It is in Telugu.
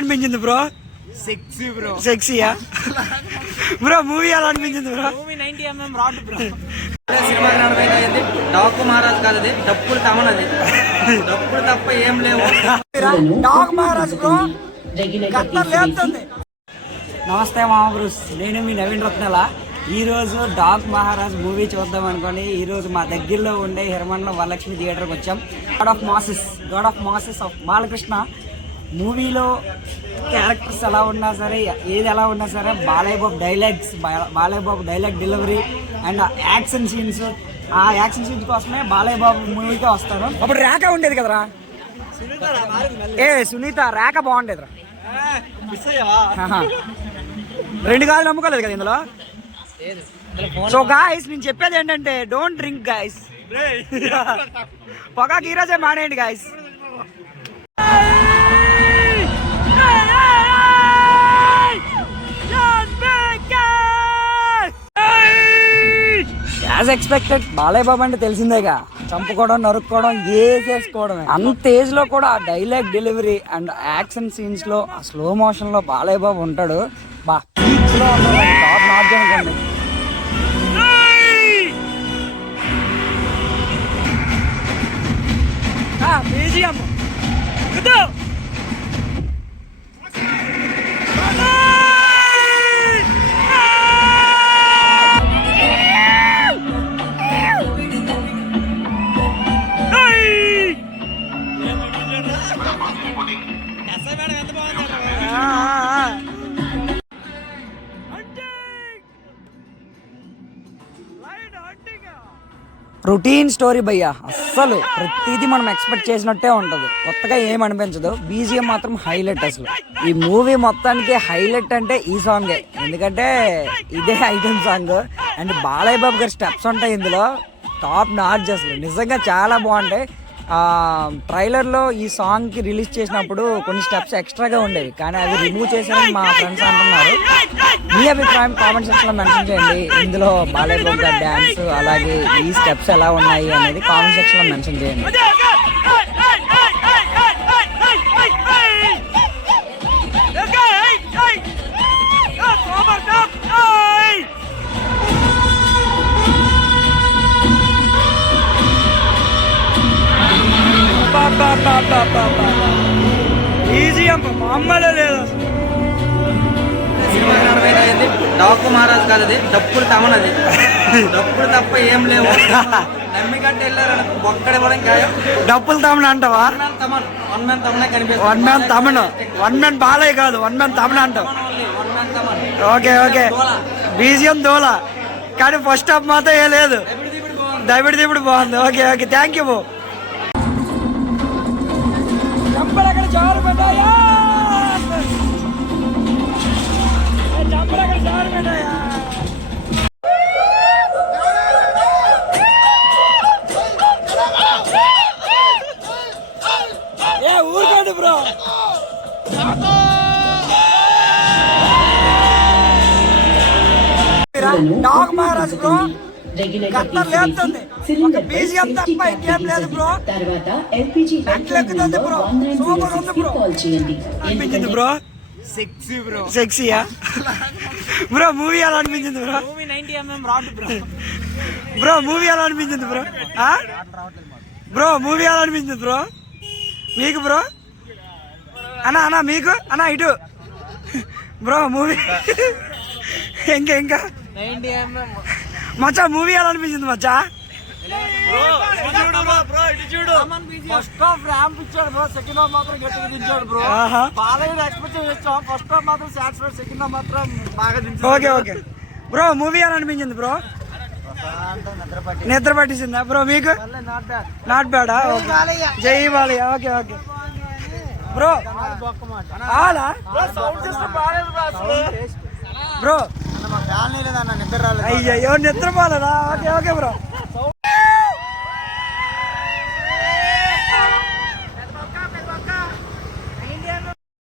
అనిపించింది బ్రో? Sexy bro. సెక్సీయా బ్రో? మూవీ ఎలా అనిపించింది bro? Movie 90mm rod bro. సినిమా నడవైంది. డాకు మహారాజ్ కాదు, అది డప్పులు తమనది. డప్పులు తప్ప ఏం లేవు. డాక్ మహారాజ్ బ్రో లేస్తుంది. నమస్తే మామ బ్రూస్, నేను మీ నవీన్ రత్నాల. ఈరోజు డాక్ మహారాజ్ మూవీ చూద్దాం అనుకోని ఈరోజు మా దగ్గరలో ఉండే హిరమండలం వరలక్ష్మి థియేటర్కి వచ్చాం. God of masses of Balakrishna మూవీలో క్యారెక్టర్స్ ఎలా ఉన్నా సరే, ఏది ఎలా ఉన్నా సరే, Balayya Babu dialogue delivery and action scenes, ఆ యాక్షన్ సీన్స్ కోసమే బాలయ్య బాబు మూవీకే వస్తాను. అప్పుడు రేఖ ఉండేది కదరా, సునీత రేఖ బాగుండేదిరా. 2 గాజులు అమ్ముకోలేదు కదా ఇందులో. సో గాయస్, నేను చెప్పేది ఏంటంటే డోంట్ డ్రింక్ గాయస్, పొగాకు ఈరోజే మానేయండి guys. As expected Balayya Babu అంటే తెలిసిందేగా, చంపుకోవడం, నరుక్కోవడం, వేసేసుకోవడమే. అంత ఏజ్ లో కూడా ఆ dialogue delivery and action scenes లో ఆ స్లో మోషన్ లో బాలయ్య బాబు ఉంటాడు. బా టాప్ నాట్ అనుకోండి. రొటీన్ స్టోరీ భయ్యా, అస్సలు ప్రతిదీ మనం ఎక్స్పెక్ట్ చేసినట్టే ఉంటుంది, కొత్తగా ఏం అనిపించదు. బీజిఎం మాత్రం హైలైట్. అసలు ఈ మూవీ మొత్తానికి హైలైట్ అంటే ఈ సాంగే, ఎందుకంటే ఇదే item song. And Balayya Babu గారి స్టెప్స్ ఉంటాయి ఇందులో, టాప్ నాచ్. అసలు నిజంగా చాలా బాగుంటాయి. ట్రైలర్లో ఈ సాంగ్కి రిలీజ్ చేసినప్పుడు కొన్ని స్టెప్స్ ఎక్స్ట్రాగా ఉండేవి, కానీ అవి రిమూవ్ చేశారని మా ఫ్రెండ్స్ అంటున్నారు. మీ అభిప్రాయం కామెంట్ సెక్షన్లో మెన్షన్ చేయండి. ఇందులో బాలయ్య బాబు గారి డ్యాన్స్, అలాగే ఈ స్టెప్స్ ఎలా ఉన్నాయి అనేది కామెంట్ సెక్షన్లో మెన్షన్ చేయండి. మామూలు లేదు. సినిమా నడవైంది. డాకు మహారాజ్ కాదు, అది డప్పులు తమనది. డప్పులు తప్ప ఏం లేవు. నమ్మిగట్టు వెళ్ళారు ఒక్కడే కూడా ఖాయం. డప్పులు తమన అంటావా? One man Thaman. One man Balayya కాదు, వన్ మ్యాన్ తమన అంటావు. ఓకే బీజిఎం దోలా, కానీ ఫస్ట్ హాఫ్ మాత్రం ఏ లేదు. దబిడి బాగుంది. Okay thank you. ఊరుకోండి బ్రో. డాగ్ మహారాజ్ బ్రో లేస్తుంది. బీజిఎం తప్ప ఇంకేం లేదు బ్రో. ఎక్కుతుంది బ్రో, సూపర్ ఉంది బ్రో. అనిపించింది బ్రో? Sexy bro. సెక్సీయా బ్రో? మూవీ ఎలా అనిపించింది bro? Movie 90mm rod bro. Movie ఎలా అనిపించింది బ్రో? మూవీ ఎలా అనిపించింది బ్రో మీకు బ్రో? అన్నా మీకు అన్నా ఇటు బ్రో మూవీ ఇంకా 90mm మచ్చా మూవీ ఎలా అనిపించింది మచ్చా? ఫస్ట్ హాఫ్ ర్యాంప్ ఇచ్చాడు బ్రో, సెకండ్ హాఫ్ మాత్రం గట్టిగా దించాడు బ్రో. బాలయ్య ఎక్స్పెక్ట్ చేస్తాం, ఫస్ట్ హాఫ్ మాత్రం సాటిస్ఫైడ్, సెకండ్ హాఫ్ మాత్రం బాగా దించాడు. ఓకే బ్రో మూవీ ఎలా అనిపించింది బ్రో? నిద్ర పట్టించిందా బ్రో మీకు? నాట్ బ్యాడా? జై బాలయ్య. Okay bro. బ్రో అయ్యో నిద్ర పోలేదా? Okay bro.